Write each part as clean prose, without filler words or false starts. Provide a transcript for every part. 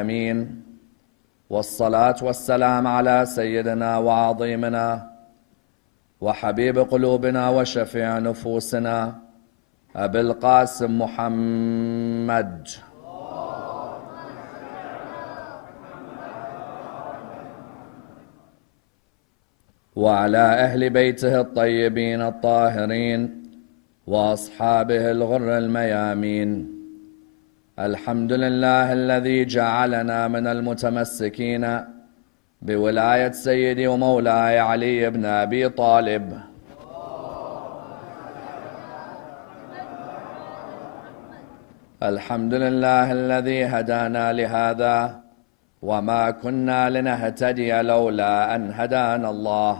آمين والصلاة والسلام على سيدنا وعظيمنا وحبيب قلوبنا وشفيع نفوسنا أبي القاسم محمد وعلى أهل بيته الطيبين الطاهرين وأصحابه الغر الميامين. الحمد لله الذي جعلنا من المتمسكين بولاية سيدي ومولاي علي بن أبي طالب. الحمد لله الذي هدانا لهذا وما كنا لنهتدي لولا أن هدانا الله.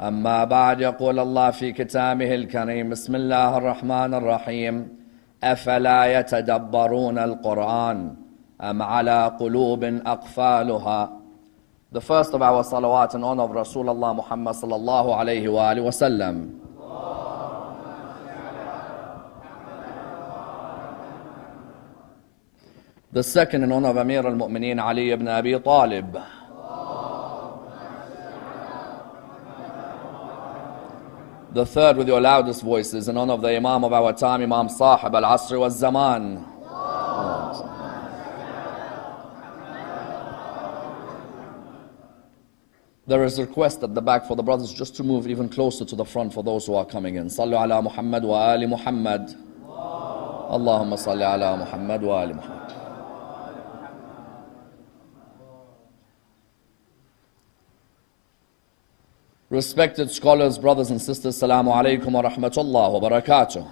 أما بعد، يقول الله في كتابه الكريم: بسم الله الرحمن الرحيم. أفلا يتدبرون القرآن أم على قلوب أقفالها. The first of our salawat in honor of Rasulullah Muhammad sallallahu alayhi wa alihi wa sallam. The second in honor of Amir al-Mu'mineen Ali ibn Abi Talib. The third with your loudest voices in honor of the Imam of our time, Imam Sahib al-Asr wal-Zaman. There is a request at the back for the brothers just to move even closer to the front for those who are coming in. Sallu ala Muhammad wa ali Muhammad. Allahumma salli ala Muhammad wa ali Muhammad. Respected scholars, brothers and sisters, Assalamu alaikum wa rahmatullah wa barakatuh.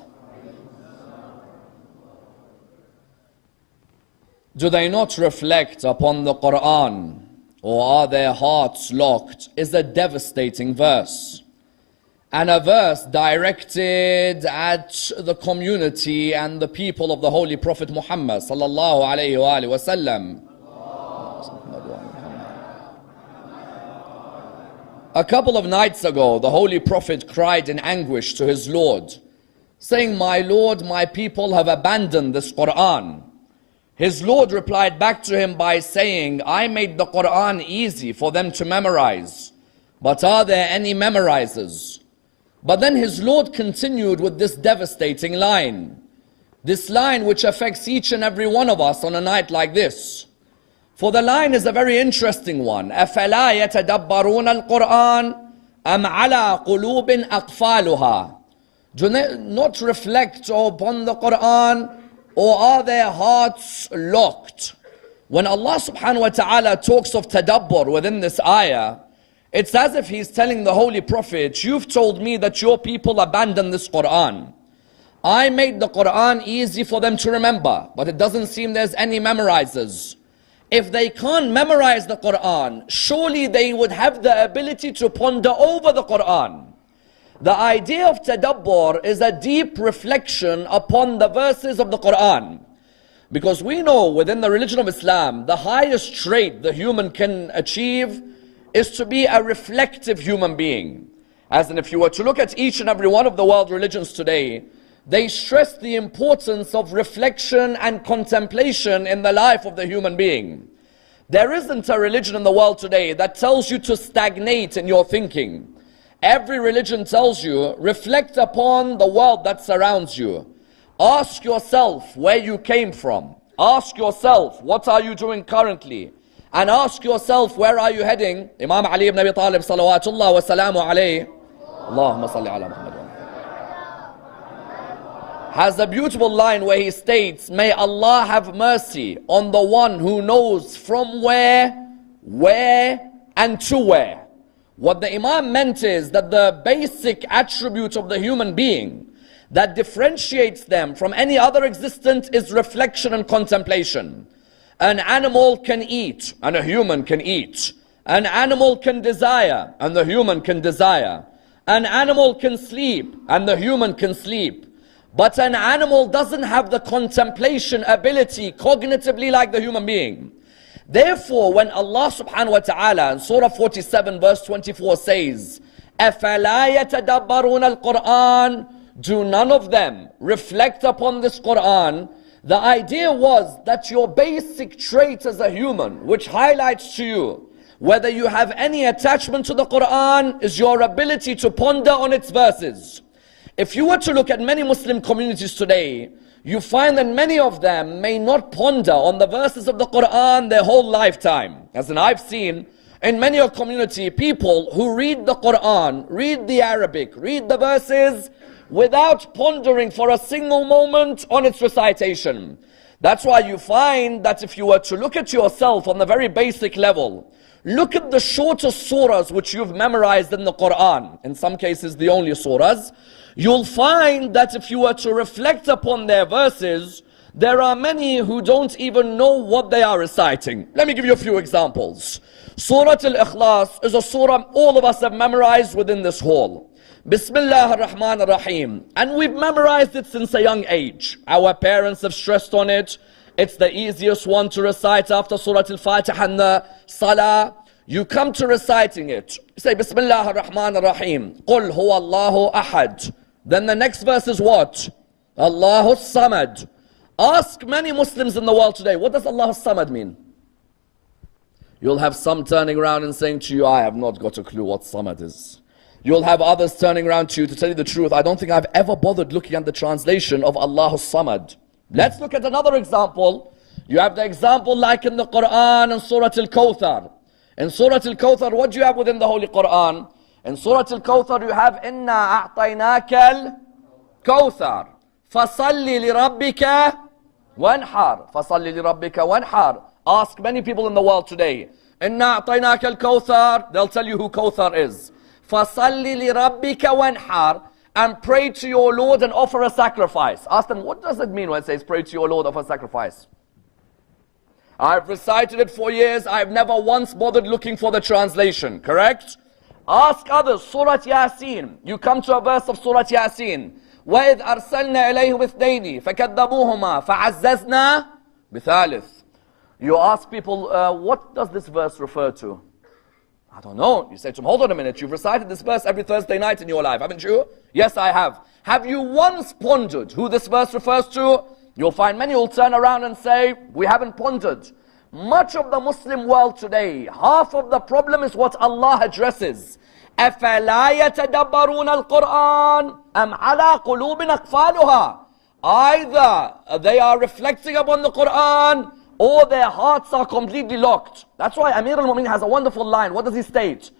Do they not reflect upon the Qur'an, or are their hearts locked? Is a devastating verse, and a verse directed at the community and the people of the Holy Prophet Muhammad sallallahu alayhi wa alihi wa sallam. A couple of nights ago, the Holy Prophet cried in anguish to his Lord, saying, "My Lord, my people have abandoned this Qur'an." His Lord replied back to him by saying, "I made the Qur'an easy for them to memorize, but are there any memorizers?" But then his Lord continued with this devastating line, this line which affects each and every one of us on a night like this. For the line is a very interesting one. أَفَلَا يَتَدَبَّرُونَ الْقُرْآنَ أَمْ عَلَىٰ قُلُوبٍ أَقْفَالُهَا. Do they not reflect upon the Qur'an, or are their hearts locked? When Allah subhanahu wa ta'ala talks of tadabbur within this ayah, it's as if He's telling the Holy Prophet, you've told me that your people abandoned this Qur'an. I made the Qur'an easy for them to remember, but it doesn't seem there's any memorizers. If they can't memorize the Qur'an, surely they would have the ability to ponder over the Qur'an. The idea of tadabbur is a deep reflection upon the verses of the Qur'an. Because we know within the religion of Islam, the highest trait the human can achieve is to be a reflective human being. As in, if you were to look at each and every one of the world religions today, they stress the importance of reflection and contemplation in the life of the human being. There isn't a religion in the world today that tells you to stagnate in your thinking. Every religion tells you, reflect upon the world that surrounds you. Ask yourself where you came from. Ask yourself, what are you doing currently? And ask yourself, where are you heading? Imam Ali ibn Abi Talib, salawatullah wa salamu alayhi, Allahumma salli ala Muhammad, has a beautiful line where he states, "May Allah have mercy on the one who knows from where, and to where." What the Imam meant is that the basic attribute of the human being that differentiates them from any other existent is reflection and contemplation. An animal can eat, and a human can eat. An animal can desire, and the human can desire. An animal can sleep, and the human can sleep. But an animal doesn't have the contemplation ability cognitively like the human being. Therefore, when Allah subhanahu wa ta'ala in Surah 47 verse 24 says, أَفَلَا يَتَدَبَّرُونَ الْقُرْآنَ, do none of them reflect upon this Qur'an? The idea was that your basic trait as a human, which highlights to you whether you have any attachment to the Qur'an, is your ability to ponder on its verses. If you were to look at many Muslim communities today, you find that many of them may not ponder on the verses of the Qur'an their whole lifetime. As in, I've seen in many a community people who read the Qur'an, read the Arabic, read the verses without pondering for a single moment on its recitation. That's why you find that if you were to look at yourself on the very basic level, look at the shortest surahs which you've memorized in the Qur'an, in some cases the only surahs, you'll find that if you were to reflect upon their verses, there are many who don't even know what they are reciting. Let me give you a few examples. Surah Al-Ikhlas is a surah all of us have memorized within this hall. Bismillah ar-Rahman ar-Rahim. And we've memorized it since a young age. Our parents have stressed on it. It's the easiest one to recite after Surah Al-Fatiha and the Salah. You come to reciting it. You say Bismillah ar-Rahman ar-Rahim. Qul huwa Allahu ahad. Then the next verse is what? Allahu Samad. Ask many Muslims in the world today, what does Allahu Samad mean? You'll have some turning around and saying to you, I have not got a clue what Samad is. You'll have others turning around to you, to tell you the truth, I don't think I've ever bothered looking at the translation of Allahu Samad. Let's look at another example. You have the example like in the Qur'an and Surah Al-Kawthar. In Surah Al-Kawthar, what do you have within the Holy Qur'an? In Surah Al-Kawthar you have Inna a'tainaka al-Kawthar Fasalli li rabbika wanhar. Fasalli li rabbika wanhar. Ask many people in the world today. Inna a'tainaka al-Kawthar. They'll tell you who Kawthar is. Fasalli li rabbika wanhar. And pray to your Lord and offer a sacrifice. Ask them, what does it mean when it says pray to your Lord, offer a sacrifice? I've recited it for years. I've never once bothered looking for the translation. Correct? Ask others. Surah Yasin. You come to a verse of Surah Yasin. وَإِذْ أَرْسَلْنَا إِلَيْهِمْ اثْنَيْنِ فَكَذَّبُوهُمَا فَعَزَّزْنَا بِثَالِثٍ. You ask people, what does this verse refer to? I don't know. You say to them, hold on a minute. You've recited this verse every Thursday night in your life, haven't you? Yes, I have. Have you once pondered who this verse refers to? You'll find many will turn around and say, we haven't pondered. Much of the Muslim world today, half of the problem is what Allah addresses. أَفَلَا يَتَدَبَّرُونَ الْقُرْآنَ أَمْ عَلَىٰ قُلُوبٍ أَقْفَالُهَا. Either they are reflecting upon the Qur'an, or their hearts are completely locked. That's why Amir al-Mu'min has a wonderful line. What does he state?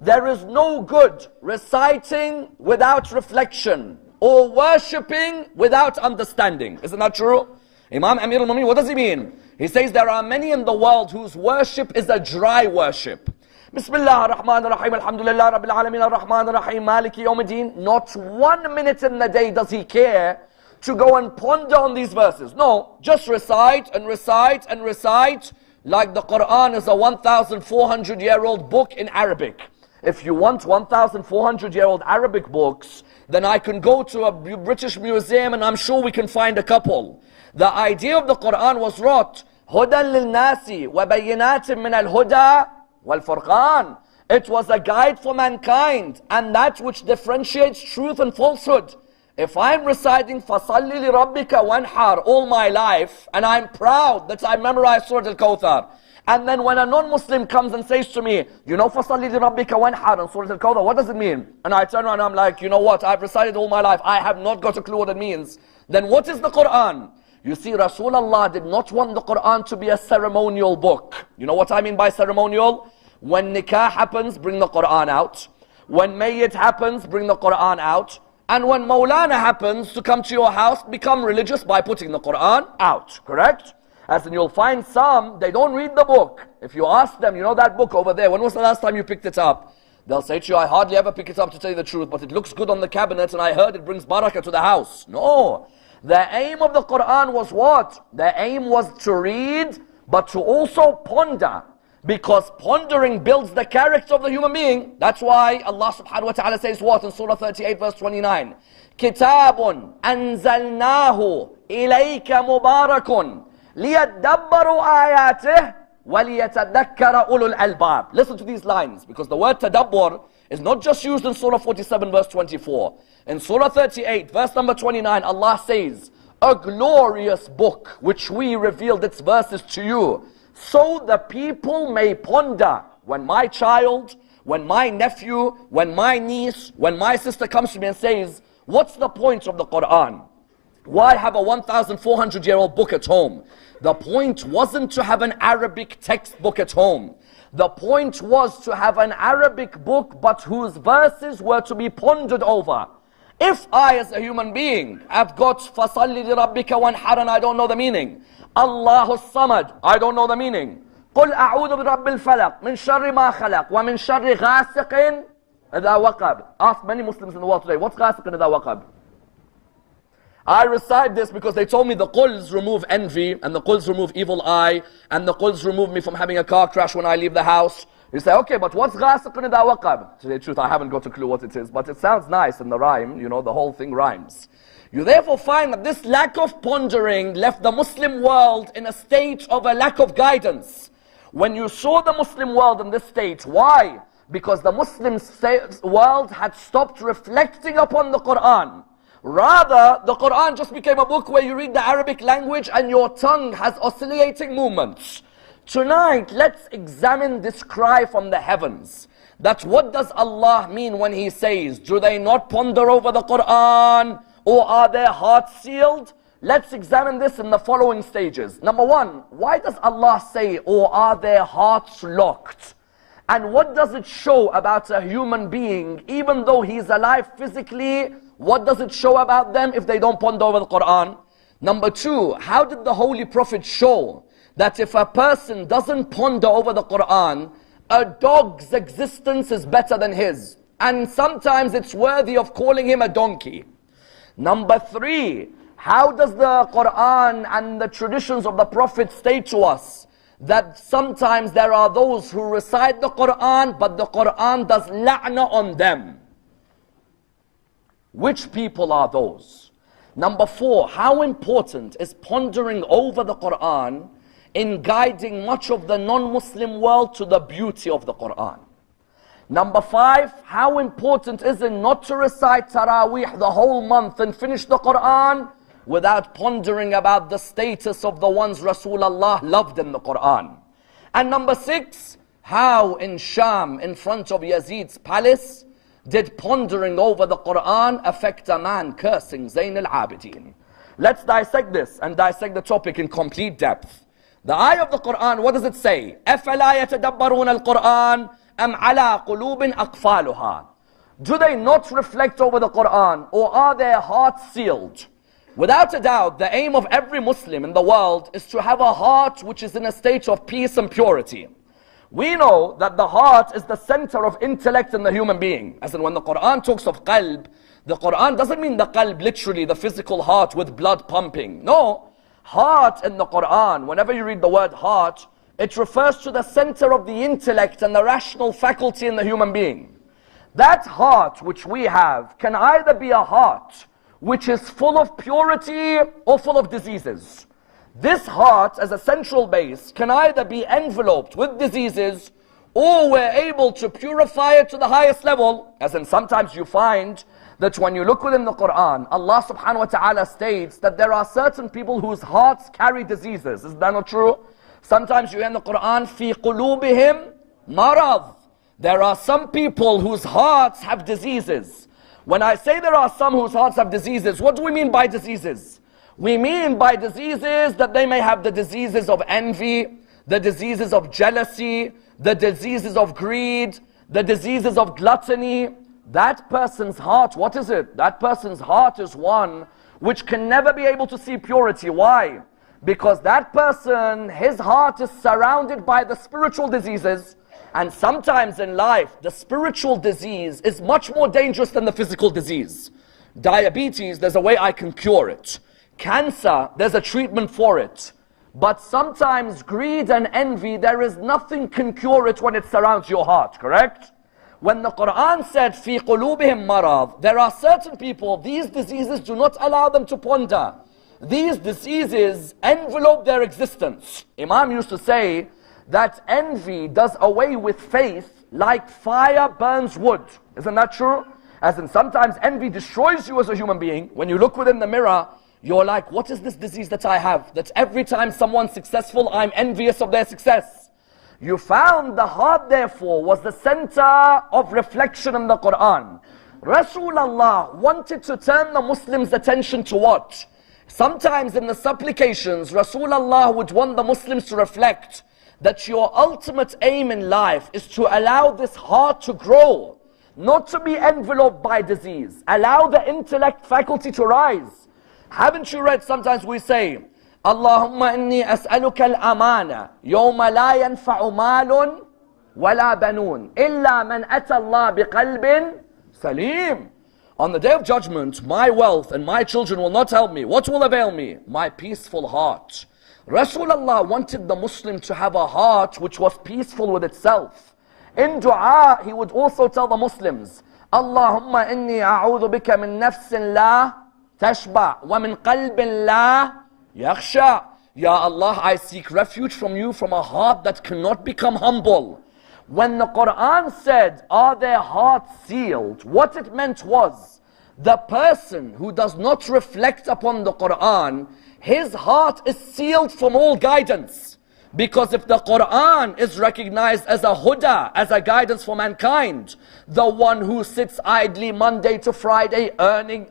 There is no good reciting without reflection, or worshipping without understanding. Isn't that true? Imam Amir al-Mu'min, what does he mean? He says there are many in the world whose worship is a dry worship. Bismillah ar-Rahman ar-Rahim, alhamdulillah rabbil alameen ar-Rahman ar-Rahim, maliki yawmiddin. Not 1 minute in the day does he care to go and ponder on these verses. No, just recite and recite and recite, like the Qur'an is a 1,400-year-old book in Arabic. If you want 1,400-year-old Arabic books, then I can go to a British museum and I'm sure we can find a couple. The idea of the Qur'an was wrought, هُدًى لِلنَّاسِ وَبَيِّنَاتٍ مِّنَ الْهُدَى وَالْفُرْقَانِ. It was a guide for mankind, and that which differentiates truth and falsehood. If I'm reciting فَصَلِّ لِرَبِّكَ وَانْحَرْ all my life, and I'm proud that I memorized Surah Al-Kawthar, and then when a non-Muslim comes and says to me, you know فَصَلِّ لِرَبِّكَ وَانْحَرْ and Surah Al-Kawthar, what does it mean? And I turn around and I'm like, you know what, I've recited all my life, I have not got a clue what it means. Then what is the Qur'an? You see, Rasulullah did not want the Qur'an to be a ceremonial book. You know what I mean by ceremonial? When nikah happens, bring the Qur'an out. When mayyit happens, bring the Qur'an out. And when Maulana happens to come to your house, become religious by putting the Qur'an out, correct? As in you'll find some, they don't read the book. If you ask them, you know that book over there, when was the last time you picked it up? They'll say to you, I hardly ever pick it up to tell you the truth, but it looks good on the cabinet and I heard it brings barakah to the house. No. The aim of the Qur'an was what? The aim was to read, but to also ponder. Because pondering builds the character of the human being. That's why Allah subhanahu wa ta'ala says what in Surah 38 verse 29? كِتَابٌ أَنزَلْنَاهُ إِلَيْكَ مُبَارَكٌ لِيَدَّبَّرُوا آيَاتِهِ وَلِيَتَذَكَّرَ أُولُو الْأَلْبَابِ. Listen to these lines, because the word tadabbur is not just used in Surah 47 verse 24. In Surah 38 verse number 29, Allah says, a glorious book which we revealed its verses to you, so the people may ponder. When my child, when my nephew, when my niece, when my sister comes to me and says, what's the point of the Qur'an? Why have a 1,400-year-old book at home? The point wasn't to have an Arabic textbook at home. The point was to have an Arabic book, but whose verses were to be pondered over. If I, as a human being, have got فَصَلِّ لِرَبِّكَ وَانْحَرٍ, I don't know the meaning. Allahu Samad, I don't know the meaning. قُلْ أَعُوذُ بِرَبِّ الْفَلَقِ مِنْ شَرِّ مَا خَلَقَ وَمِنْ شَرِّ غَاسِقٍ إِذَا وَقَبَ. Ask many Muslims in the world today, what's غَاسِقٍ إِذَا وَقَبَ? I recite this because they told me the quls remove envy, and the quls remove evil eye, and the quls remove me from having a car crash when I leave the house. You say, okay, but what's غَاسِقٍ إِذَا وَقَبَ? To tell you the truth, I haven't got a clue what it is, but it sounds nice in the rhyme, you know, the whole thing rhymes. You therefore find that this lack of pondering left the Muslim world in a state of a lack of guidance. When you saw the Muslim world in this state, why? Because the Muslim world had stopped reflecting upon the Qur'an. Rather, the Qur'an just became a book where you read the Arabic language and your tongue has oscillating movements. Tonight, let's examine this cry from the heavens. That what does Allah mean when He says, do they not ponder over the Qur'an, or are their hearts sealed? Let's examine this in the following stages. Number one, why does Allah say, or are their hearts locked? And what does it show about a human being, even though he's alive physically? What does it show about them if they don't ponder over the Qur'an? Number two, how did the Holy Prophet show that if a person doesn't ponder over the Qur'an, a dog's existence is better than his, and sometimes it's worthy of calling him a donkey? Number three, how does the Qur'an and the traditions of the Prophet state to us that sometimes there are those who recite the Qur'an, but the Qur'an does la'na on them? Which people are those? Number four, how important is pondering over the Qur'an in guiding much of the non-Muslim world to the beauty of the Qur'an? Number five, how important is it not to recite Taraweeh the whole month and finish the Qur'an without pondering about the status of the ones Rasulullah loved in the Qur'an? And number six, how in Sham, in front of Yazid's palace, did pondering over the Qur'an affect a man cursing Zayn al-Abidin? Let's dissect this and dissect the topic in complete depth. The ayah of the Qur'an, what does it say? أَفَلَا يَتَدَبَّرُونَ الْقُرْآنَ أَمْ عَلَىٰ قُلُوبٍ أَقْفَالُهَا. Do they not reflect over the Qur'an, or are their hearts sealed? Without a doubt, the aim of every Muslim in the world is to have a heart which is in a state of peace and purity. We know that the heart is the center of intellect in the human being. As in when the Qur'an talks of qalb, the Qur'an doesn't mean the qalb literally, the physical heart with blood pumping. No, heart in the Qur'an, whenever you read the word heart, it refers to the center of the intellect and the rational faculty in the human being. That heart which we have can either be a heart which is full of purity or full of diseases. This heart, as a central base, can either be enveloped with diseases, or we're able to purify it to the highest level. As in, sometimes you find that when you look within the Qur'an, Allah subhanahu wa ta'ala states that there are certain people whose hearts carry diseases. Is that not true? Sometimes you hear in the Qur'an, فِي قُلُوبِهِمْ مَرَضٍ. There are some people whose hearts have diseases. When I say there are some whose hearts have diseases, what do we mean by diseases? We mean by diseases that they may have the diseases of envy, the diseases of jealousy, the diseases of greed, the diseases of gluttony. That person's heart, what is it? That person's heart is one which can never be able to see purity. Why? Because that person, his heart is surrounded by the spiritual diseases. And sometimes in life, the spiritual disease is much more dangerous than the physical disease. Diabetes, there's a way I can cure it. Cancer, there's a treatment for it. But sometimes greed and envy, there is nothing can cure it when it surrounds your heart, correct? When the Qur'an said, فِي قُلُوبِهِمْ مَرَضٍ, there are certain people, these diseases do not allow them to ponder. These diseases envelope their existence. Imam used to say that envy does away with faith like fire burns wood. Isn't that true? As in, sometimes envy destroys you as a human being. When you look within the mirror, You're like, what is this disease that I have? That every time someone's successful, I'm envious of their success. You found the heart, therefore, was the center of reflection in the Qur'an. Rasulullah wanted to turn the Muslims' attention to what? Sometimes in the supplications, Rasulullah would want the Muslims to reflect that your ultimate aim in life is to allow this heart to grow, not to be enveloped by disease. Allow the intellect faculty to rise. Haven't you read, sometimes we say, Allahumma inni as'aluka al-amana, yawma la yanfa'u malun, wala banun, illa man ata Allah biqalbin salim. On the day of judgment, my wealth and my children will not help me. What will avail me? My peaceful heart. Rasulullah wanted the Muslim to have a heart which was peaceful with itself. In dua, he would also tell the Muslims, Allahumma inni a'udhu bika min nafsin la tashba' wa min qalbin la yakhsha. Ya Allah, I seek refuge from you from a heart that cannot become humble. When the Qur'an said, are their hearts sealed? What it meant was, the person who does not reflect upon the Qur'an, his heart is sealed from all guidance. Because if the Qur'an is recognized as a huda, as a guidance for mankind, the one who sits idly Monday to Friday, earning,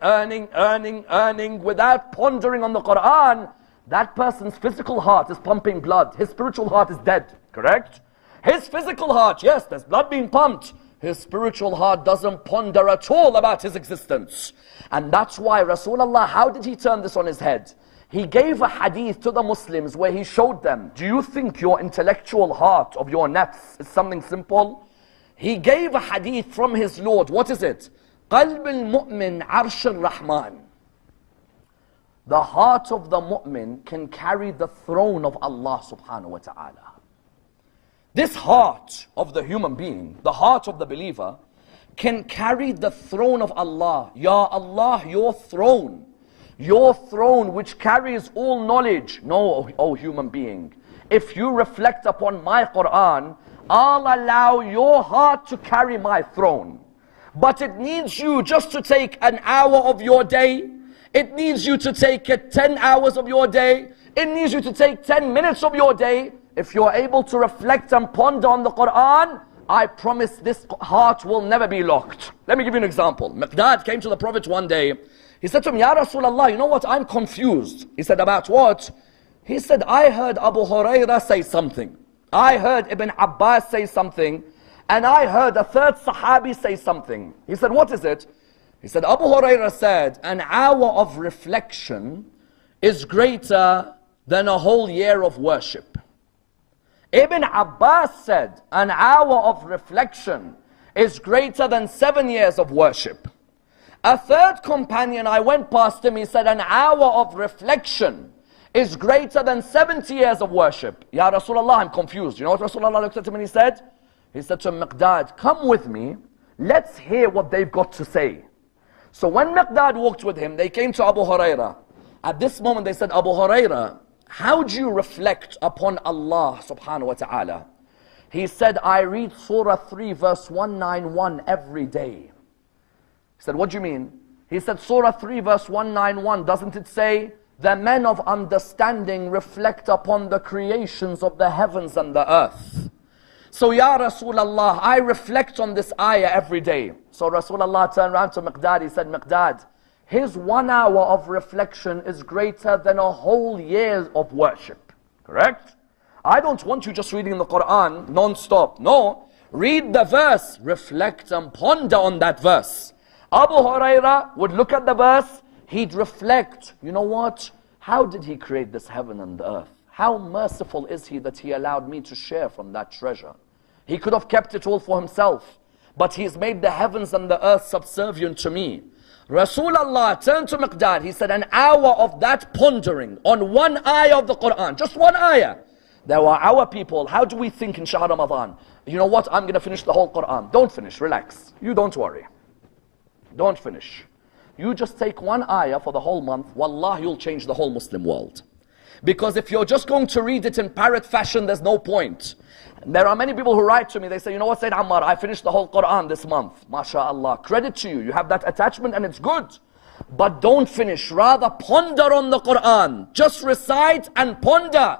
without pondering on the Qur'an, that person's physical heart is pumping blood. His spiritual heart is dead, correct? His physical heart, yes, there's blood being pumped. His spiritual heart doesn't ponder at all about his existence. And that's why Rasulullah, how did he turn this on his head? He gave a hadith to the Muslims where he showed them, do you think your intellectual heart of your nafs is something simple? He gave a hadith from his Lord. What is it? قَلْبِ الْمُؤْمِنْ عَرْشِ الرَّحْمَنِ. The heart of the mu'min can carry the throne of Allah subhanahu wa ta'ala. This heart of the human being, the heart of the believer, can carry the throne of Allah. Ya Allah, your throne which carries all knowledge. No, O human being, if you reflect upon my Qur'an, I'll allow your heart to carry my throne. But it needs you just to take an hour of your day. It needs you to take 10 hours of your day. It needs you to take 10 minutes of your day. If you're able to reflect and ponder on the Qur'an, I promise this heart will never be locked. Let me give you an example. Miqdad came to the Prophet one day. He said to him, Ya Rasulullah, you know what, I'm confused. He said, about what? He said, I heard Abu Hurairah say something. I heard Ibn Abbas say something. And I heard a third Sahabi say something. He said, what is it? He said, Abu Hurairah said, an hour of reflection is greater than a whole year of worship. Ibn Abbas said, an hour of reflection is greater than 7 years of worship. A third companion, I went past him, he said, an hour of reflection is greater than 70 years of worship. Ya Rasulullah, I'm confused. You know what Rasulullah looked at him and he said? He said to Miqdad, come with me, let's hear what they've got to say. So when Miqdad walked with him, they came to Abu Hurairah. At this moment they said, Abu Hurairah, how do you reflect upon Allah subhanahu wa ta'ala? He said, I read Surah 3 verse 191 every day. He said, what do you mean? He said, Surah 3 verse 191, doesn't it say, the men of understanding reflect upon the creations of the heavens and the earth. So Ya Rasulullah, I reflect on this ayah every day. So Rasulullah turned around to Miqdad, he said, Miqdad, his 1 hour of reflection is greater than a whole year of worship. Correct? I don't want you just reading the Qur'an non-stop. No, read the verse, reflect and ponder on that verse. Abu Hurairah would look at the verse, he'd reflect, you know what? How did he create this heaven and the earth? How merciful is he that he allowed me to share from that treasure? He could have kept it all for himself, but he's made the heavens and the earth subservient to me. Rasulullah turned to Miqdad, he said, an hour of that pondering on one ayah of the Qur'an, just one ayah. There were our people, how do we think in Shahr Ramadan? You know what, I'm going to finish the whole Qur'an. Don't finish, relax. You don't worry. Don't finish. You just take one ayah for the whole month, wallah, you'll change the whole Muslim world. Because if you're just going to read it in parrot fashion, there's no point. There are many people who write to me, they say, you know what, Sayyid Ammar, I finished the whole Qur'an this month. MashaAllah, credit to you, you have that attachment and it's good. But don't finish, rather ponder on the Qur'an. Just recite and ponder.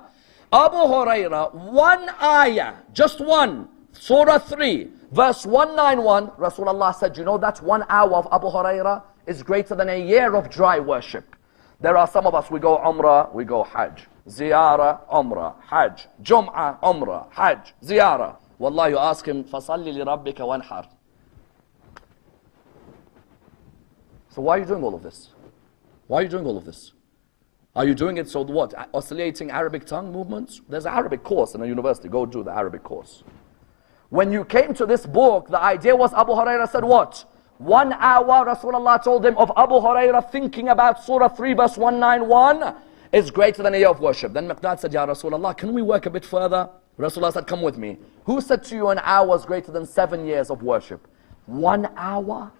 Abu Hurairah, one ayah, just one, Surah 3, verse 191, Rasulullah said, you know that 1 hour of Abu Hurairah is greater than a year of dry worship. There are some of us, we go Umrah, we go Hajj. Ziyarah, Umrah, Hajj. Jum'ah, Umrah, Hajj, Ziyarah. Wallah, you ask him, فَصَلِّ لِرَبِّكَ وَانْحَرْ. So why are you doing all of this? Why are you doing all of this? Are you doing it so what? Oscillating Arabic tongue movements? There's an Arabic course in a university. Go do the Arabic course. When you came to this book, the idea was Abu Hurairah said what? 1 hour, Rasulullah told him, of Abu Hurairah thinking about Surah 3 verse 191 is greater than a year of worship. Then Miqdad said, Ya Rasulullah, can we work a bit further? Rasulullah said, come with me. Who said to you an hour is greater than 7 years of worship? 1 hour?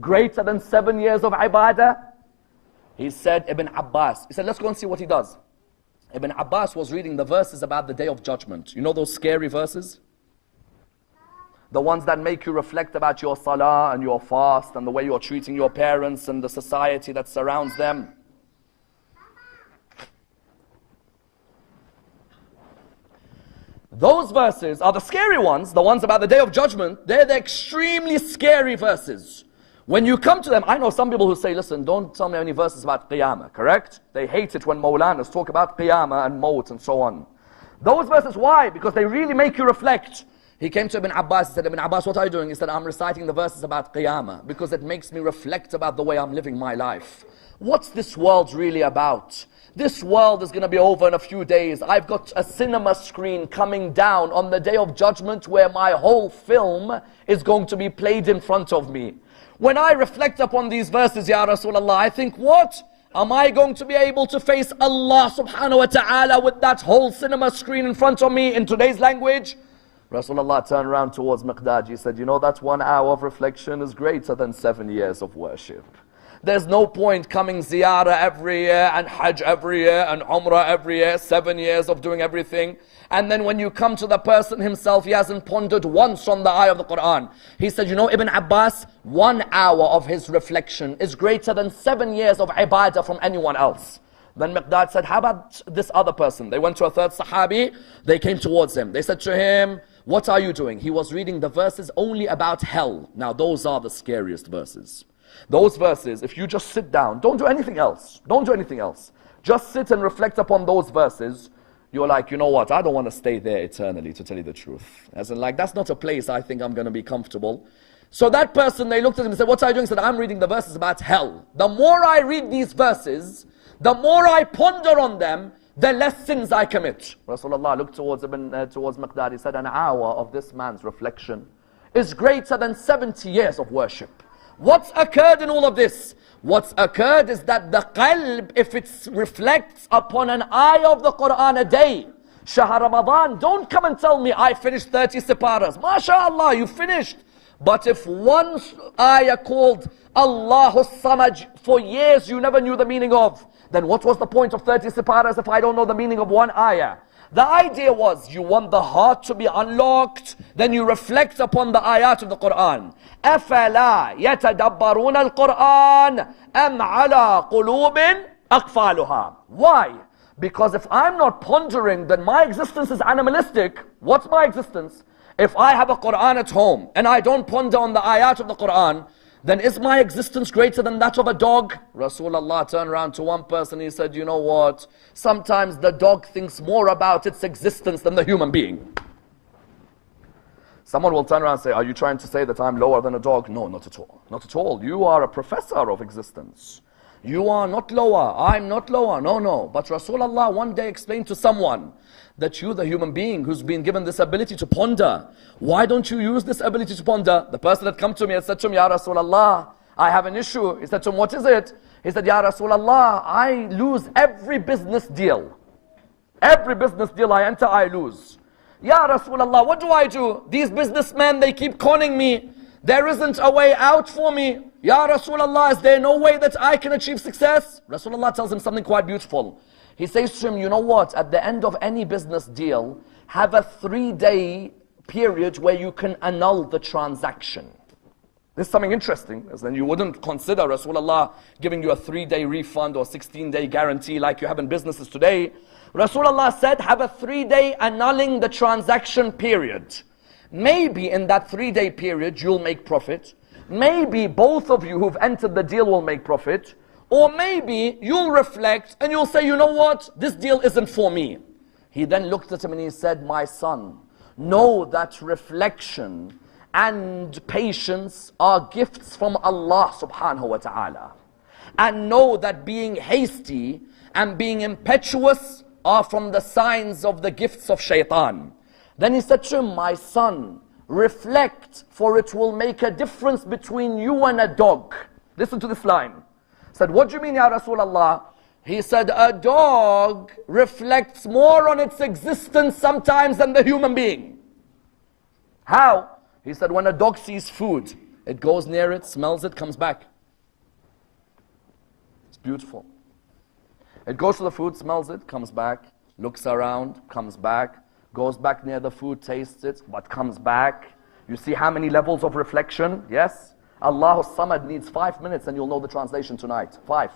Greater than 7 years of ibadah? He said, Ibn Abbas. He said, let's go and see what he does. Ibn Abbas was reading the verses about the day of judgment. You know those scary verses? The ones that make you reflect about your salah and your fast and the way you're treating your parents and the society that surrounds them. Those verses are the scary ones, the ones about the day of judgment. They're the extremely scary verses. When you come to them, I know some people who say, listen, don't tell me any verses about Qiyamah, correct? They hate it when Mawlanas talk about Qiyamah and Maut and so on. Those verses, why? Because they really make you reflect. He came to Ibn Abbas, he said, Ibn Abbas, what are you doing? He said, I'm reciting the verses about Qiyamah because it makes me reflect about the way I'm living my life. What's this world really about? This world is going to be over in a few days. I've got a cinema screen coming down on the day of judgment where my whole film is going to be played in front of me. When I reflect upon these verses, Ya Rasulullah, I think, what? Am I going to be able to face Allah subhanahu wa ta'ala with that whole cinema screen in front of me in today's language? Rasulullah turned around towards Miqdad. He said, you know that 1 hour of reflection is greater than 7 years of worship. There's no point coming ziyarah every year and hajj every year and umrah every year, 7 years of doing everything. And then when you come to the person himself, he hasn't pondered once on the ayah of the Qur'an. He said, you know, Ibn Abbas, 1 hour of his reflection is greater than 7 years of ibadah from anyone else. Then Miqdad said, how about this other person? They went to a third Sahabi, they came towards him. They said to him, what are you doing? He was reading the verses only about hell. Now those are the scariest verses. Those verses, if you just sit down, don't do anything else. Don't do anything else. Just sit and reflect upon those verses. You're like, you know what, I don't want to stay there eternally, to tell you the truth. As in, like, that's not a place I think I'm going to be comfortable. So that person, they looked at him and said, what are you doing? He said, I'm reading the verses about hell. The more I read these verses, the more I ponder on them, the less sins I commit. Rasulullah looked towards Miqdad. He said, an hour of this man's reflection is greater than 70 years of worship. What's occurred in all of this? What's occurred is that the qalb, if it reflects upon an ayah of the Qur'an a day, Shahr Ramadan, don't come and tell me I finished 30 siparas. MashaAllah, you finished. But if one ayah called Allahu Samad for years you never knew the meaning of, then what was the point of 30 siparas if I don't know the meaning of one ayah? The idea was you want the heart to be unlocked, then you reflect upon the ayat of the Qur'an. أَفَلَا يَتَدَبَّرُونَ الْقُرْآنَ أَمْ عَلَىٰ قُلُوبٍ أَقْفَالُهَا. Why? Because if I'm not pondering, then my existence is animalistic. What's my existence? If I have a Qur'an at home and I don't ponder on the ayat of the Qur'an, then is my existence greater than that of a dog? Rasulullah turned around to one person, he said, you know what? Sometimes the dog thinks more about its existence than the human being. Someone will turn around and say, are you trying to say that I'm lower than a dog? No, not at all. Not at all. You are a professor of existence. You are not lower. I'm not lower. No, no. But Rasulullah one day explained to someone that you, the human being who's been given this ability to ponder, why don't you use this ability to ponder? The person had come to me and said to him, Ya Rasulullah, I have an issue. He said to him, what is it? He said, Ya Rasulullah, I lose every business deal. Every business deal I enter, I lose. Ya Rasulullah, what do I do? These businessmen, they keep conning me. There isn't a way out for me. Ya Rasulullah, is there no way that I can achieve success? Rasulullah tells him something quite beautiful. He says to him, you know what? At the end of any business deal, have a 3-day period where you can annul the transaction. This is something interesting, as then you wouldn't consider Rasulullah giving you a 3-day refund or 16-day guarantee like you have in businesses today. Rasulullah said, have a 3-day annulling the transaction period. Maybe in that 3-day period you'll make profit. Maybe both of you who've entered the deal will make profit. Or maybe you'll reflect and you'll say, you know what, this deal isn't for me. He then looked at him and he said, my son, know that reflection and patience are gifts from Allah subhanahu wa ta'ala. And know that being hasty and being impetuous are from the signs of the gifts of shaitan. Then he said to him, my son, reflect, for it will make a difference between you and a dog. Listen to this line. He said, what do you mean, Ya Rasulullah? He said, a dog reflects more on its existence sometimes than the human being. How? He said, when a dog sees food, it goes near it, smells it, comes back. It's beautiful. It goes to the food, smells it, comes back, looks around, comes back, goes back near the food, tastes it, but comes back. You see how many levels of reflection? Yes? Allahu Samad needs 5 minutes and you'll know the translation tonight. 5.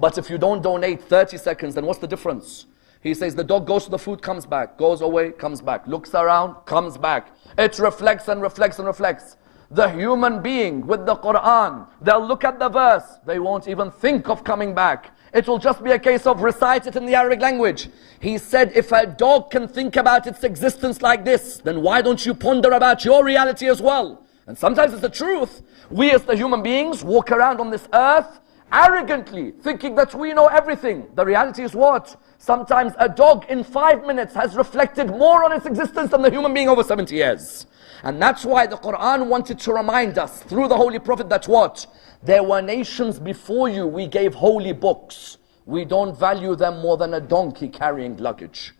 But if you don't donate 30 seconds, then what's the difference? He says the dog goes to the food, comes back, goes away, comes back, looks around, comes back. It reflects and reflects and reflects. The human being with the Qur'an, they'll look at the verse, they won't even think of coming back. It will just be a case of recite it in the Arabic language. He said, if a dog can think about its existence like this, then why don't you ponder about your reality as well? And sometimes it's the truth. We as the human beings walk around on this earth arrogantly, thinking that we know everything. The reality is what? Sometimes a dog in 5 minutes has reflected more on its existence than the human being over 70 years. And that's why the Qur'an wanted to remind us through the Holy Prophet that what? There were nations before you, we gave holy books. We don't value them more than a donkey carrying luggage.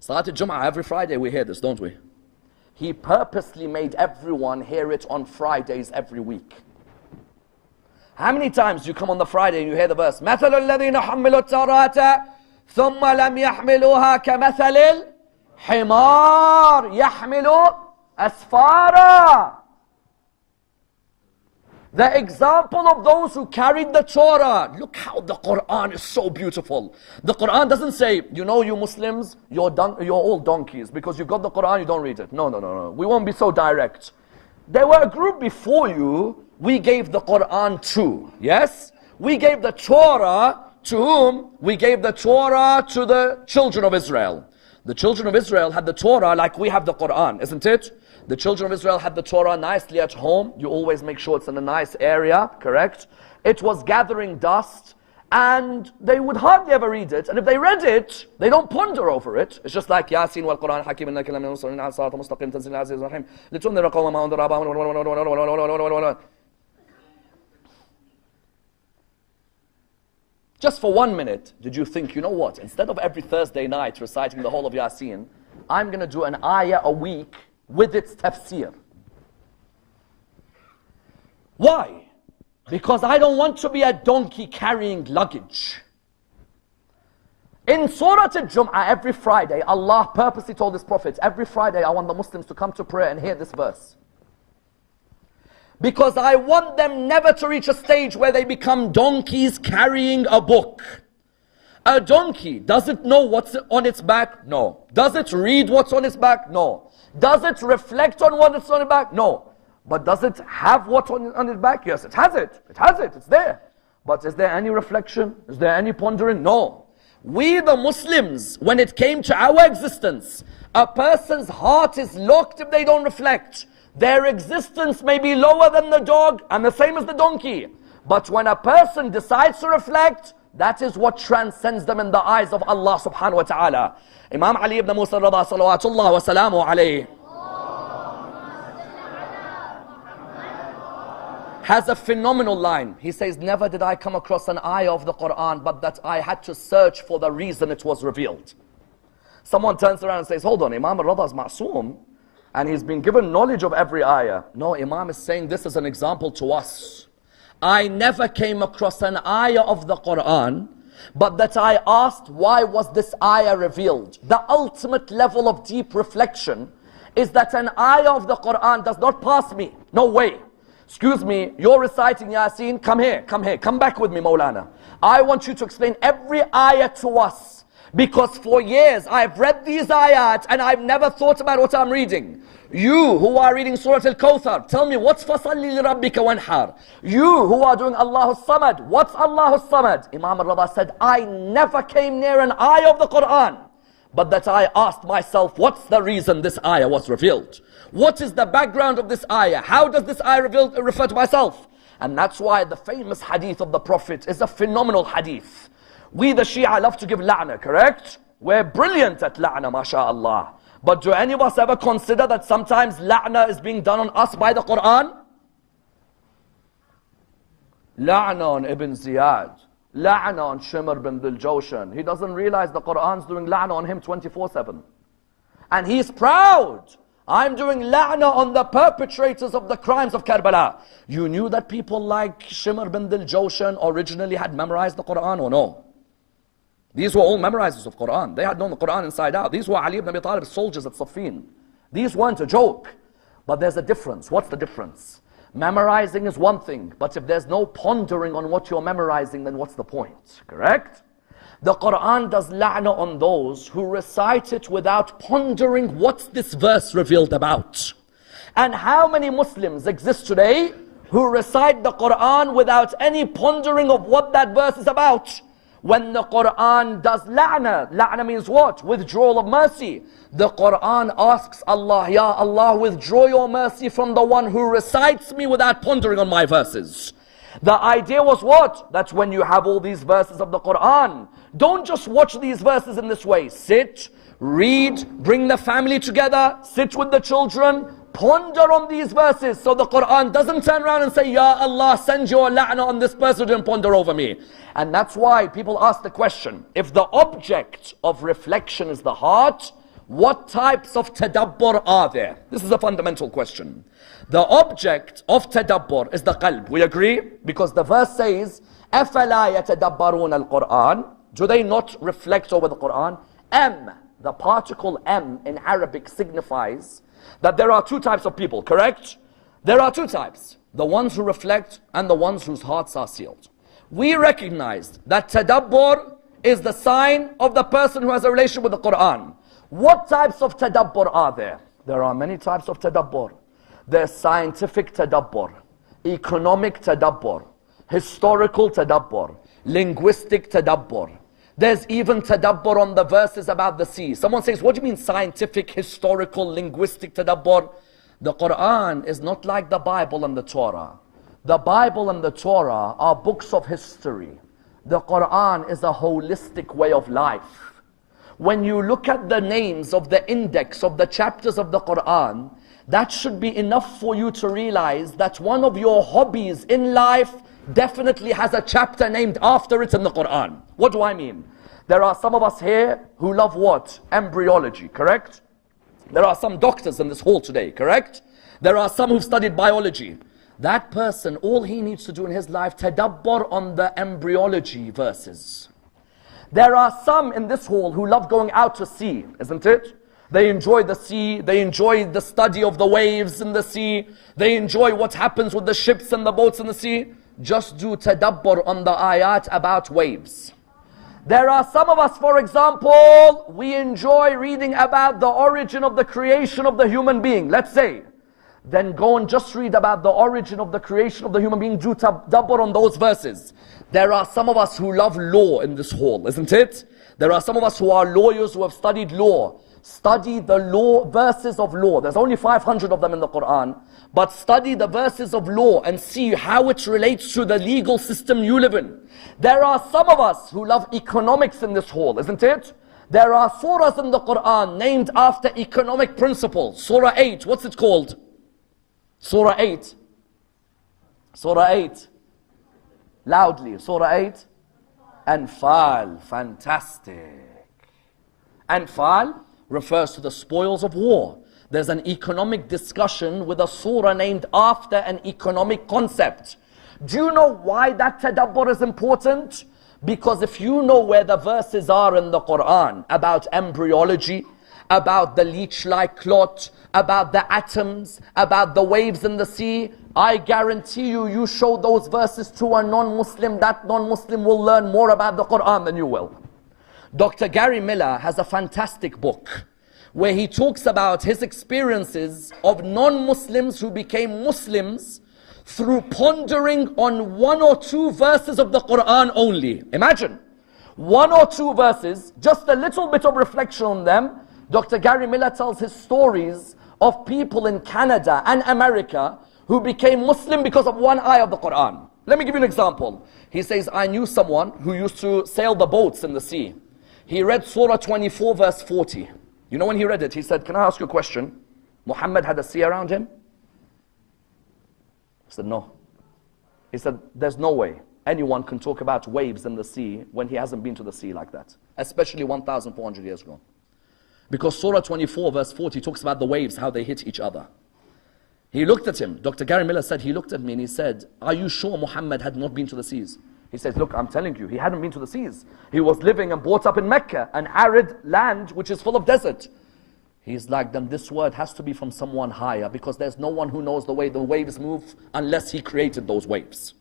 Salatul Jum'ah, every Friday we hear this, don't we? He purposely made everyone hear it on Fridays every week. How many times you come on the Friday and you hear the verse, مَثَلُ الَّذِينَ حَمِّلُوا التَّوْرَاةَ ثُمَّ لَمْ يَحْمِلُوهَا كَمَثَلِ الْحِمَارِ يَحْمِلُ أَسْفَارًا. The example of those who carried the Torah. Look how the Qur'an is so beautiful. The Qur'an doesn't say, you know, you Muslims, you're all donkeys. Because you got the Qur'an, you don't read it. No. We won't be so direct. There were a group before you, we gave the Qur'an to. Yes? We gave the Torah to whom? We gave the Torah to the children of Israel. The children of Israel had the Torah like we have the Qur'an, isn't it? The children of Israel had the Torah nicely at home. You always make sure it's in a nice area, correct? It was gathering dust, and they would hardly ever read it. And if they read it, they don't ponder over it. It's just like Yasin wal Qur'an Hakim innaka lam yusrin ala sirat mustaqim tanzil aziz rahim litunzira qawman ma undira abahum. Just for 1 minute, did you think, you know what? Instead of every Thursday night reciting the whole of Yasin, I'm going to do an ayah a week with its tafsir. Why? Because I don't want to be a donkey carrying luggage. In Surah Al-Jum'ah, every Friday, Allah purposely told His Prophet, every Friday I want the Muslims to come to prayer and hear this verse. Because I want them never to reach a stage where they become donkeys carrying a book. A donkey, does it know what's on its back? No. Does it read what's on its back? No. Does it reflect on what is on its back? No. But does it have what's on its back? Yes, it has it. It has it. It's there. But is there any reflection? Is there any pondering? No. We the Muslims, when it came to our existence, a person's heart is locked if they don't reflect. Their existence may be lower than the dog and the same as the donkey. But when a person decides to reflect, that is what transcends them in the eyes of Allah subhanahu wa ta'ala. Imam Ali ibn Musa Rada salawatullah wa salamu alayhi has a phenomenal line. He says, never did I come across an ayah of the Qur'an, but that I had to search for the reason it was revealed. Someone turns around and says, hold on, Imam al-Rada is ma'soom, and he's been given knowledge of every ayah. No, Imam is saying this is an example to us. I never came across an ayah of the Qur'an, but that I asked, why was this ayah revealed? The ultimate level of deep reflection is that an ayah of the Qur'an does not pass me. No way. Excuse me, you're reciting Yasin, come here, come back with me, Maulana. I want you to explain every ayah to us. Because for years I've read these ayat and I've never thought about what I'm reading. You who are reading Surah Al-Kawthar, tell me what's فَصَلِّ لِرَبِّكَ وَانْحَرْ. You who are doing Allahu Samad, what's Allahu Samad? Imam al-Rida said, I never came near an ayah of the Qur'an, but that I asked myself, what's the reason this ayah was revealed? What is the background of this ayah? How does this ayah refer to myself? And that's why the famous hadith of the Prophet is a phenomenal hadith. We the Shia love to give la'na, correct? We're brilliant at la'na, mashallah. But do any of us ever consider that sometimes la'na is being done on us by the Qur'an? La'na on Ibn Ziyad. La'na on Shimr bin Dhul Jawshan. He doesn't realize the Qur'an's doing la'na on him 24/7. And he's proud. I'm doing la'na on the perpetrators of the crimes of Karbala. You knew that people like Shimr bin Dhul Jawshan originally had memorized the Qur'an or no? These were all memorizers of Qur'an. They had known the Qur'an inside out. These were Ali ibn Abi Talib's soldiers at Siffin. These weren't a joke. But there's a difference. What's the difference? Memorizing is one thing, but if there's no pondering on what you're memorizing, then what's the point? Correct? The Qur'an does la'na on those who recite it without pondering what's this verse revealed about. And how many Muslims exist today who recite the Qur'an without any pondering of what that verse is about? When the Qur'an does la'na, la'na means what? Withdrawal of mercy. The Qur'an asks Allah, Ya Allah, withdraw your mercy from the one who recites me without pondering on my verses. The idea was what? That when you have all these verses of the Qur'an, don't just watch these verses in this way. Sit, read, bring the family together, sit with the children, ponder on these verses. So the Qur'an doesn't turn around and say, Ya Allah, send your la'na on this person and ponder over me. And that's why people ask the question, if the object of reflection is the heart, what types of tadabbur are there? This is a fundamental question. The object of tadabbur is the qalb. We agree? Because the verse says, أَفَلَا يَتَدَبَّرُونَ الْقُرْآنِ. Do they not reflect over the Qur'an? The particle M in Arabic signifies that there are two types of people, correct? There are two types. The ones who reflect and the ones whose hearts are sealed. We recognized that tadabbur is the sign of the person who has a relationship with the Qur'an. What types of tadabbur are there? There are many types of tadabbur. There's scientific tadabbur, economic tadabbur, historical tadabbur, linguistic tadabbur. There's even tadabbur on the verses about the sea. Someone says, what do you mean scientific, historical, linguistic tadabbur? The Qur'an is not like the Bible and the Torah. The Bible and the Torah are books of history. The Qur'an is a holistic way of life. When you look at the names of the index of the chapters of the Qur'an, that should be enough for you to realize that one of your hobbies in life definitely has a chapter named after it in the Qur'an. What do I mean? There are some of us here who love what? Embryology, correct? There are some doctors in this hall today, correct? There are some who've studied biology. That person, all he needs to do in his life, tadabbur on the embryology verses. There are some in this hall who love going out to sea, isn't it? They enjoy the sea, they enjoy the study of the waves in the sea, they enjoy what happens with the ships and the boats in the sea. Just do tadabbur on the ayat about waves. There are some of us, for example, we enjoy reading about the origin of the creation of the human being, let's say. Then go and just read about the origin of the creation of the human being, do tadabbur on those verses. There are some of us who love law in this hall, isn't it? There are some of us who are lawyers who have studied law. Study the law, verses of law. There's only 500 of them in the Qur'an. But study the verses of law and see how it relates to the legal system you live in. There are some of us who love economics in this hall, isn't it? There are surahs in the Qur'an named after economic principles. Surah 8, what's it called? Surah 8. Surah 8. Loudly. Surah 8. Anfal. Fantastic. Anfal refers to the spoils of war. There's an economic discussion with a surah named after an economic concept. Do you know why that tadabbur is important? Because if you know where the verses are in the Qur'an about embryology, about the leech-like clot, about the atoms, about the waves in the sea. I guarantee you, you show those verses to a non-Muslim, that non-Muslim will learn more about the Qur'an than you will. Dr. Gary Miller has a fantastic book where he talks about his experiences of non-Muslims who became Muslims through pondering on 1 or 2 verses of the Qur'an only. Imagine, 1 or 2 verses, just a little bit of reflection on them. Dr. Gary Miller tells his stories of people in Canada and America who became Muslim because of 1 ayah of the Qur'an. Let me give you an example. He says, I knew someone who used to sail the boats in the sea. He read Surah 24 verse 40. You know when he read it, he said, can I ask you a question? Muhammad had a sea around him? I said, no. He said, there's no way anyone can talk about waves in the sea when he hasn't been to the sea like that. Especially 1,400 years ago. Because Surah 24 verse 40 talks about the waves, how they hit each other. He looked at him. Dr. Gary Miller said, he looked at me and he said, are you sure Muhammad had not been to the seas? He says, look, I'm telling you, he hadn't been to the seas. He was living and brought up in Mecca, an arid land which is full of desert. He's like, then this word has to be from someone higher, because there's no one who knows the way the waves move unless he created those waves.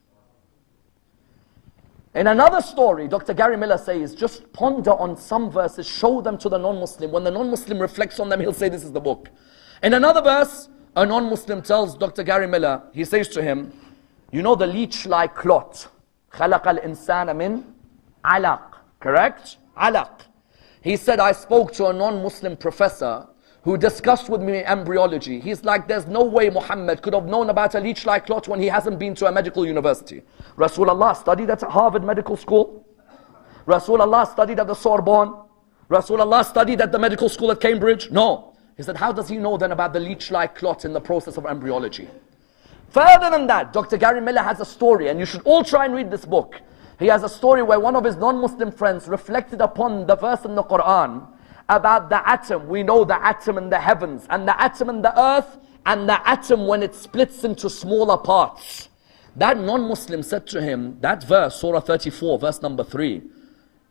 In another story, Dr. Gary Miller says, just ponder on some verses, show them to the non-Muslim. When the non-Muslim reflects on them, he'll say, this is the book. In another verse, a non-Muslim tells Dr. Gary Miller, he says to him, you know the leech-like clot, خَلَقَ الْإِنسَانَ مِنْ عَلَقٍ, correct? Alaq. He said, I spoke to a non-Muslim professor who discussed with me embryology. He's like, there's no way Muhammad could have known about a leech-like clot when he hasn't been to a medical university. Rasulullah studied at Harvard Medical School. Rasulullah studied at the Sorbonne. Rasulullah studied at the medical school at Cambridge. No. He said, how does he know then about the leech-like clot in the process of embryology? Further than that, Dr. Gary Miller has a story, and you should all try and read this book. He has a story where one of his non-Muslim friends reflected upon the verse in the Qur'an about the atom. We know the atom in the heavens, and the atom in the earth, and the atom when it splits into smaller parts. That non-Muslim said to him, that verse, Surah 34, verse number 3,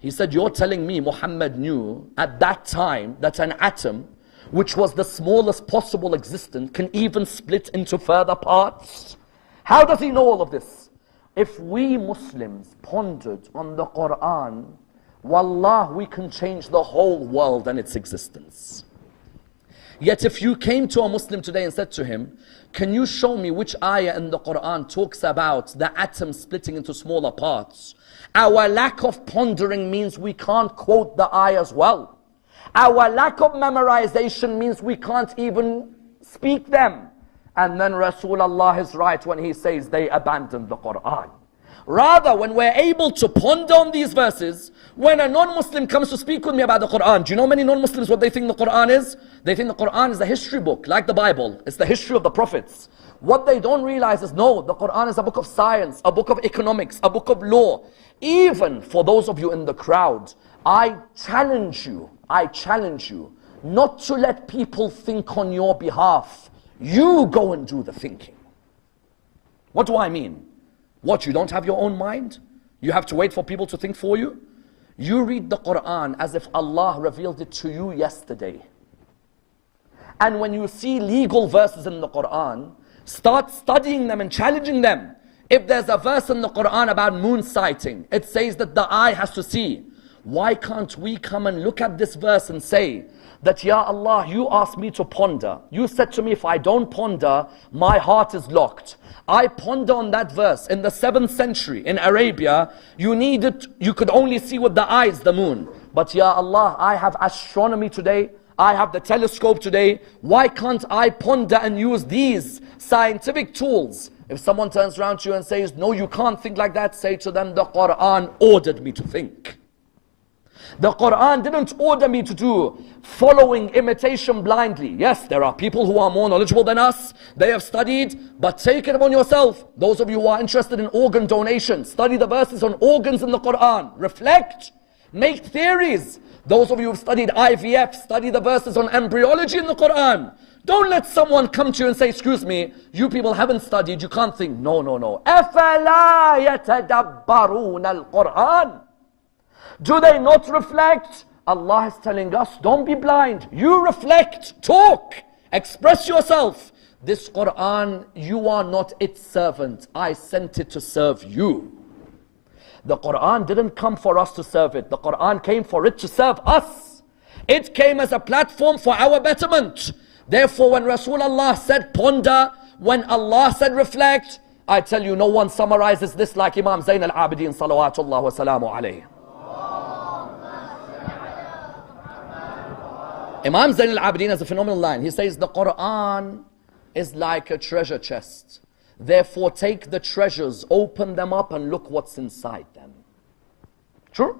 he said, you're telling me Muhammad knew at that time that an atom, which was the smallest possible existent, can even split into further parts? How does he know all of this? If we Muslims pondered on the Qur'an, wallah, we can change the whole world and its existence. Yet if you came to a Muslim today and said to him, can you show me which ayah in the Qur'an talks about the atom splitting into smaller parts? Our lack of pondering means we can't quote the ayahs well. Our lack of memorization means we can't even speak them. And then Rasulullah is right when he says they abandoned the Qur'an. Rather, when we're able to ponder on these verses, when a non-Muslim comes to speak with me about the Qur'an, do you know many non-Muslims what they think the Qur'an is? They think the Qur'an is a history book, like the Bible. It's the history of the prophets. What they don't realize is, no, the Qur'an is a book of science, a book of economics, a book of law. Even for those of you in the crowd, I challenge you not to let people think on your behalf. You go and do the thinking. What do I mean? What, you don't have your own mind? You have to wait for people to think for you? You read the Qur'an as if Allah revealed it to you yesterday. And when you see legal verses in the Qur'an, start studying them and challenging them. If there's a verse in the Qur'an about moon sighting, it says that the eye has to see. Why can't we come and look at this verse and say that, Ya Allah, you asked me to ponder. You said to me, if I don't ponder, my heart is locked. I ponder on that verse. In the 7th century in Arabia, you could only see with the eyes the moon. But Ya Allah, I have astronomy today. I have the telescope today. Why can't I ponder and use these scientific tools? If someone turns around to you and says, no, you can't think like that, say to them, the Qur'an ordered me to think. The Qur'an didn't order me to do following imitation blindly. Yes, there are people who are more knowledgeable than us. They have studied, but take it upon yourself. Those of you who are interested in organ donation, study the verses on organs in the Qur'an. Reflect, make theories. Those of you who have studied IVF, study the verses on embryology in the Qur'an. Don't let someone come to you and say, excuse me, you people haven't studied, you can't think. No, no, no. أَفَلَا يَتَدَبَّرُونَ الْقُرْآنَ. Do they not reflect? Allah is telling us, don't be blind. You reflect, talk, express yourself. This Qur'an, you are not its servant. I sent it to serve you. The Qur'an didn't come for us to serve it. The Qur'an came for it to serve us. It came as a platform for our betterment. Therefore, when Rasulullah said ponder, when Allah said reflect, I tell you, no one summarizes this like Imam Zayn al-Abidin salawatullah wa salamu alayhi. Imam Zayn al-Abidin has a phenomenal line. He says, the Qur'an is like a treasure chest. Therefore, take the treasures, open them up and look what's inside them. True?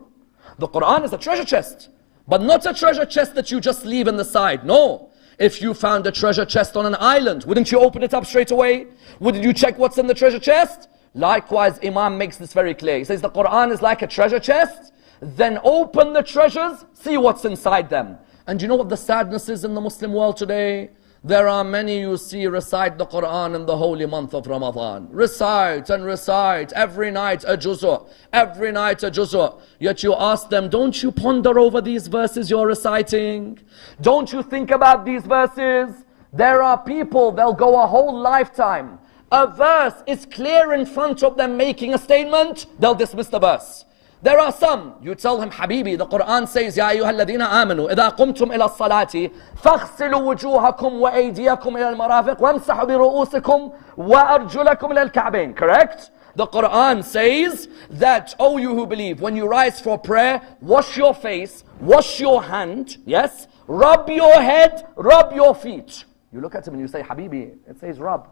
The Qur'an is a treasure chest, but not a treasure chest that you just leave in the side. No. If you found a treasure chest on an island, wouldn't you open it up straight away? Wouldn't you check what's in the treasure chest? Likewise, Imam makes this very clear. He says the Qur'an is like a treasure chest. Then open the treasures, see what's inside them. And you know what the sadness is in the Muslim world today? There are many you see recite the Qur'an in the holy month of Ramadan. Recite and recite, every night a juz'ah, every night a juz'ah. Yet you ask them, don't you ponder over these verses you're reciting? Don't you think about these verses? There are people, they'll go a whole lifetime. A verse is clear in front of them making a statement, they'll dismiss the verse. There are some, you tell him, Habibi, the Qur'an says, Ya ayyuha alladhina amanu, idha qumtum ila salati, faghsilu wujuhakum wa aydiyakum ila al-marafiq, wamsahu bi ru'usikum wa arjulakum ila al-ka'bayn. Correct? The Qur'an says that, oh you who believe, when you rise for prayer, wash your face, wash your hand, yes? Rub your head, rub your feet. You look at him and you say, Habibi, it says rub.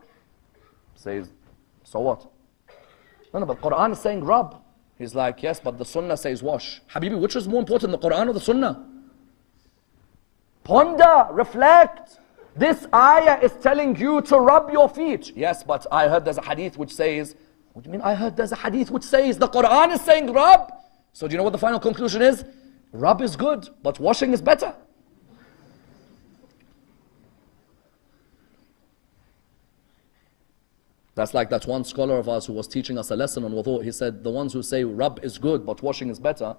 It says, so what? No, but Qur'an is saying rub. He's like, yes, but the Sunnah says wash. Habibi, which is more important, the Qur'an or the Sunnah? Ponder, reflect. This ayah is telling you to rub your feet. Yes, but I heard there's a hadith which says, what do you mean I heard there's a hadith which says the Qur'an is saying rub? So do you know what the final conclusion is? Rub is good, but washing is better. That's like that one scholar of ours who was teaching us a lesson on wudu. He said, the ones who say rub is good, but washing is better.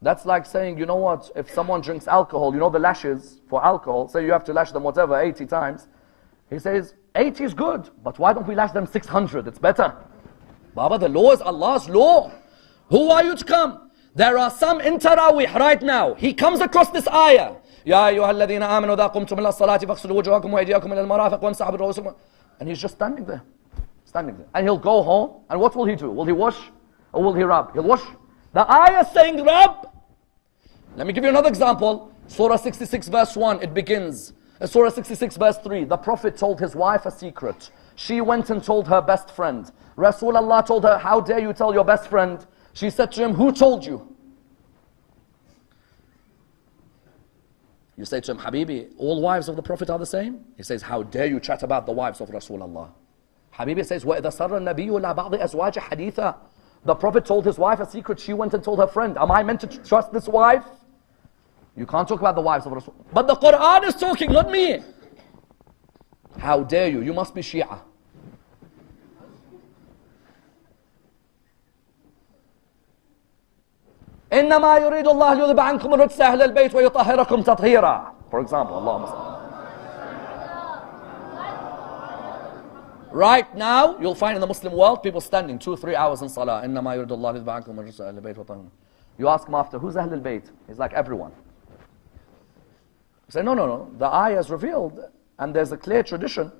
That's like saying, you know what, if someone drinks alcohol, you know the lashes for alcohol, say you have to lash them whatever, 80 times. He says, 80 is good, but why don't we lash them 600? It's better. Baba, the law is Allah's law. Who are you to come? There are some in Taraweeh right now. He comes across this ayah. Ya ayyuha alladhina amanu idha qumtum ila salati faghsilu wujuhakum wa aydiyakum ila al-marafiq wamsahu bi ru'usikum. And he's just standing there. Standing there. And he'll go home, and what will he do? Will he wash or will he rub? He'll wash. The ayah is saying rub. Let me give you another example. Surah 66 verse 1, it begins. Surah 66 verse 3, the Prophet told his wife a secret. She went and told her best friend. Rasulullah told her, how dare you tell your best friend? She said to him, who told you? You say to him, Habibi, all wives of the Prophet are the same? He says, how dare you chat about the wives of Rasulullah? Habibi says, وَإِذَا سَرَّ النَّبِيُّ لَا بَعْضِ أَزْوَاجِ حَدِيثًا. The Prophet told his wife a secret. She went and told her friend. Am I meant to trust this wife? You can't talk about the wives of Rasul. But the Qur'an is talking, not me. How dare you? You must be Shia. إِنَّمَا يُرِيدُ اللَّهُ لِيُذْهِبَ عَنْكُمُ الرِّجْسَ أَهْلَ الْبَيْتِ وَيُطَهِّرَكُمْ تَطْهِيرًا. For example, Allahumma salli. Right now, you'll find in the Muslim world, people standing 2-3 hours in salah. إِنَّمَا يُرِيدُ اللَّهُ لِيُذْهِبَ عَنْكُمُ الرِّجْسَ أَهْلَ الْبَيْتِ وَيُطَهِّرَكُمْ. You ask him after, who's Ahl al-Bayt? He's like, everyone. You say, no. The ayah is revealed, and there's a clear tradition.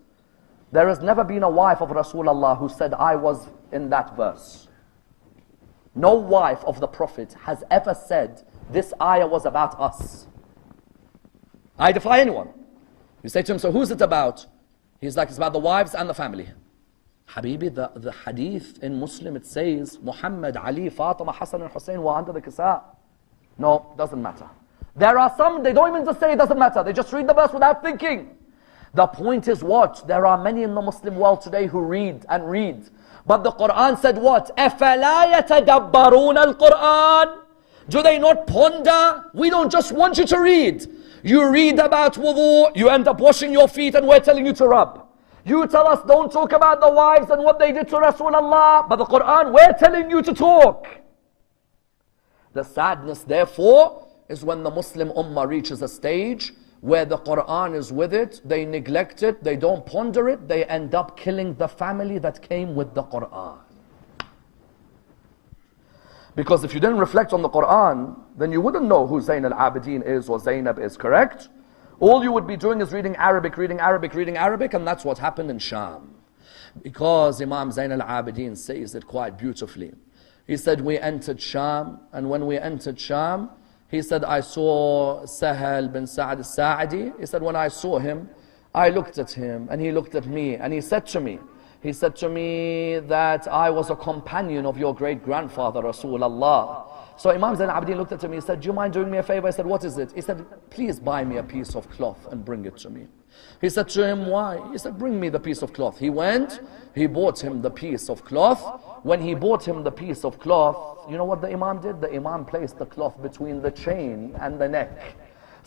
There has never been a wife of Rasulullah who said, I was in that verse. No wife of the Prophet has ever said, this ayah was about us. I defy anyone. You say to him, so who's it about? He's like, it's about the wives and the family. Habibi, the hadith in Muslim, it says, Muhammad, Ali, Fatima, Hassan and Hussein were under the kisa. No, doesn't matter. There are some, they don't even just say it doesn't matter. They just read the verse without thinking. The point is what? There are many in the Muslim world today who read and read. But the Qur'an said what? أَفَلَا يَتَدَبَّرُونَ الْقُرْآنِ. Do they not ponder? We don't just want you to read. You read about wudu, you end up washing your feet and we're telling you to rub. You tell us don't talk about the wives and what they did to Rasulullah, but the Qur'an, we're telling you to talk. The sadness, therefore, is when the Muslim Ummah reaches a stage where the Qur'an is with it, they neglect it, they don't ponder it, they end up killing the family that came with the Qur'an. Because if you didn't reflect on the Qur'an, then you wouldn't know who Zayn al-Abidin is or Zainab is, correct? All you would be doing is reading Arabic, and that's what happened in Sham. Because Imam Zayn al-Abidin says it quite beautifully. He said, we entered Sham, and when we entered Sham, he said, I saw Sahal bin Sa'ad al-Sa'adi. He said, when I saw him, I looked at him, and he looked at me, and he said to me that I was a companion of your great-grandfather, Rasulullah. So Imam Zayn al-Abidin looked at me, he said, do you mind doing me a favor? I said, what is it? He said, please buy me a piece of cloth and bring it to me. He said to him, why? He said, bring me the piece of cloth. He went, he bought him the piece of cloth. When he bought him the piece of cloth, you know what the Imam did? The Imam placed the cloth between the chain and the neck.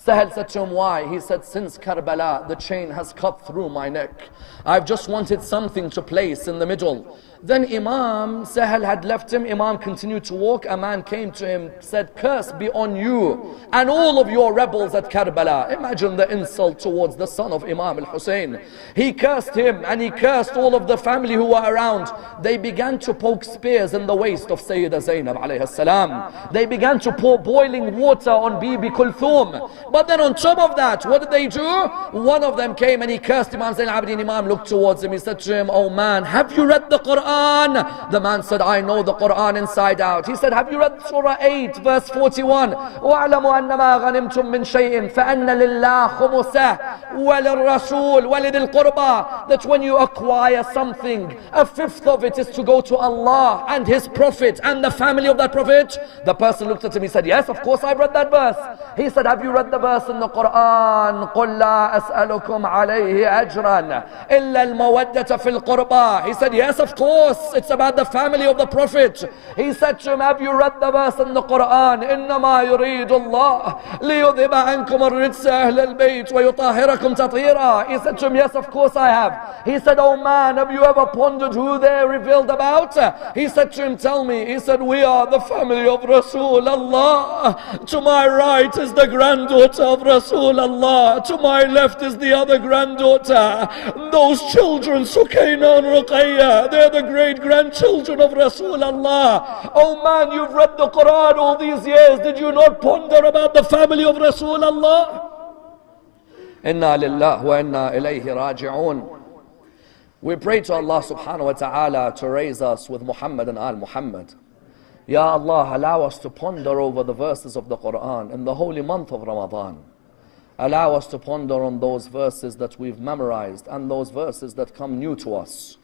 Sahal said to him, why? He said, since Karbala, the chain has cut through my neck. I've just wanted something to place in the middle. Then Imam Sahal had left him. Imam continued to walk. A man came to him, said, curse be on you and all of your rebels at Karbala. Imagine the insult towards the son of Imam al-Hussein. He cursed him and he cursed all of the family who were around. They began to poke spears in the waist of Sayyida Zainab alayhi salam. They began to pour boiling water on Bibi Kulthum. But then on top of that, what did they do? One of them came and he cursed Imam Zayn al-Abidin. Imam looked towards him. He said to him, oh man, have you read the Qur'an? The man said, I know the Qur'an inside out. He said, have you read Surah 8 verse 41? وَاعْلَمُوا أَنَّمَا غَنِمْتُم مِّن شَيْءٍ فَأَنَّ لِلَّهِ خُمُسَهُ وَلِلرَّسُولِ وَلِذِي الْقُرْبَى. That when you acquire something, a fifth of it is to go to Allah and His Prophet and the family of that Prophet. The person looked at him, he said, yes, of course I've read that verse. He said, have you read the verse in the Qur'an? قُلْ لَا أَسْأَلُكُمْ عَلَيْهِ أَجْرًا إِلَّا الْمَوَدَّةَ فِي الْقُرْبَى. He said, yes, of course. It's about the family of the Prophet. He said to him, have you read the verse in the Qur'an? إِنَّمَا يُرِيدُ اللَّهُ لِيُذْهِبَ عَنْكُمُ الرِّجْسَ أَهْلَ الْبَيْتِ وَيُطَهِّرَكُمْ تَطْهِيرًا. He said to him, yes, of course I have. He said, oh man, have you ever pondered who they're revealed about? He said to him, tell me. He said, we are the family of Rasulullah. To my right is the granddaughter of Rasulullah. To my left is the other granddaughter. Those children, Sukaina and Ruqayya, they're the great-grandchildren of Rasulullah. Oh man, you've read the Qur'an all these years. Did you not ponder about the family of Rasulullah? Inna lillah wa inna ilayhi raji'un. We pray to Allah subhanahu wa ta'ala to raise us with Muhammad and al-Muhammad. Ya Allah, allow us to ponder over the verses of the Qur'an in the holy month of Ramadan. Allow us to ponder on those verses that we've memorized and those verses that come new to us.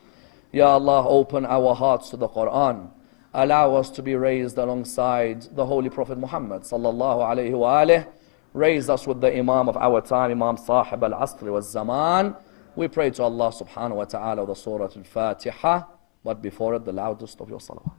Ya Allah, open our hearts to the Qur'an. Allow us to be raised alongside the Holy Prophet Muhammad sallallahu alayhi wa alihi. Raise us with the Imam of our time, Imam Sahib al-Asr wal-Zaman. We pray to Allah subhanahu wa ta'ala the Surah al-Fatiha, but before it the loudest of your salawat.